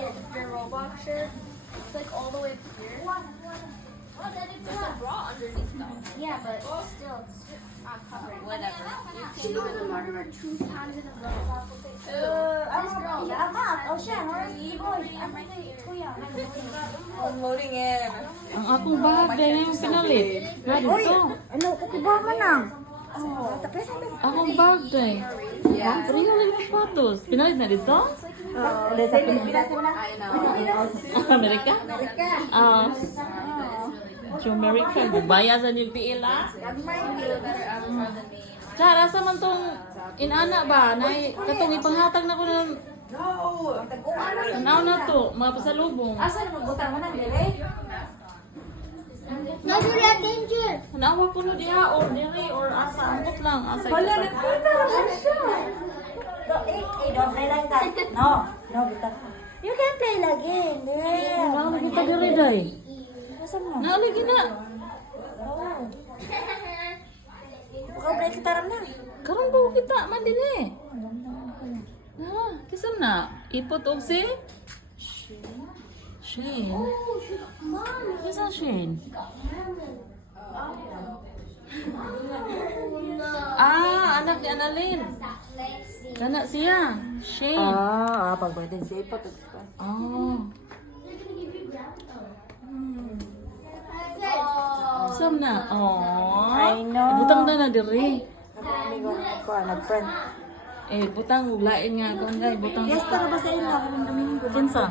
your Roblox shirt. It's like all the way up here. Well, then it's a bra underneath though. Yeah, but still, it's not covered. Whatever. She was the murderer 2 times in a row. This girl. Oh, siya. Unloading in. Ang akong bag din yung pinalit. Na dito. Ano, kukubahan mo na. Akong bag din. Yeah. Pero yung mga sapatos. Pinalit na dito? Sa Pilipinas naman na. I know. Amerika? Sa Amerika. Bayasan yung PL ah. Tsara, sa man tong inana ba? Katong ipanghatag na ko ng... Ano na to? Mga pasalubong. Asa na magbutang mo na, dire? Nagula danger. Hanawa ko na diha or diri or asa. Ambot lang. Asa Wala, ito. nagpunta naman siya. Don't play like that. No, Vita. You can play again. Yeah. Naalig kita diri day. Asa mo? Naalig na. Oh. Ikaw play kita ram na. Karon ba kita man din eh. Kisam na. Ipot og si? Shane. Kisa Shane? Anak ni Annalyn. Kana siya. Shane. Pagpalitin si Ipot. Kisam na. I know. Butang na diri. Amigo ko, nag-friend. Butang lain nga kon guys, butang. Yes, tara ba sa ilo? Kaming Domingo. Kinsa?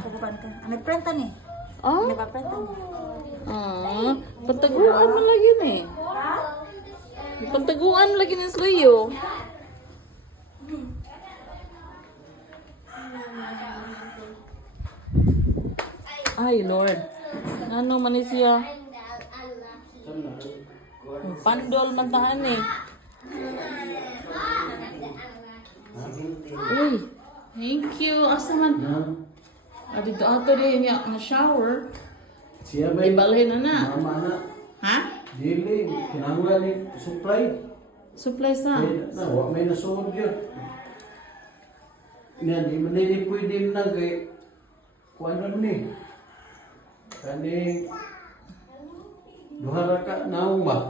Nag-friend ta ni. Oh? Nag-friend ta ni. Pantaguan mo lagi ni. Pantaguan mo lagi ni Sloyo. Ay, Lord. Ano man ni siya? Pandol man tahan eh. Uy, thank you. Asa man? Dito ato din niya ang shower. Siya ba Ibalhin na na. mama na? Ha? Dili, kinanglan ni supply. Supply sa? Na, wa may nasuod yun. Nga, di man hindi pwede na kay kuan na ni. Kani duha ra ka naong ba?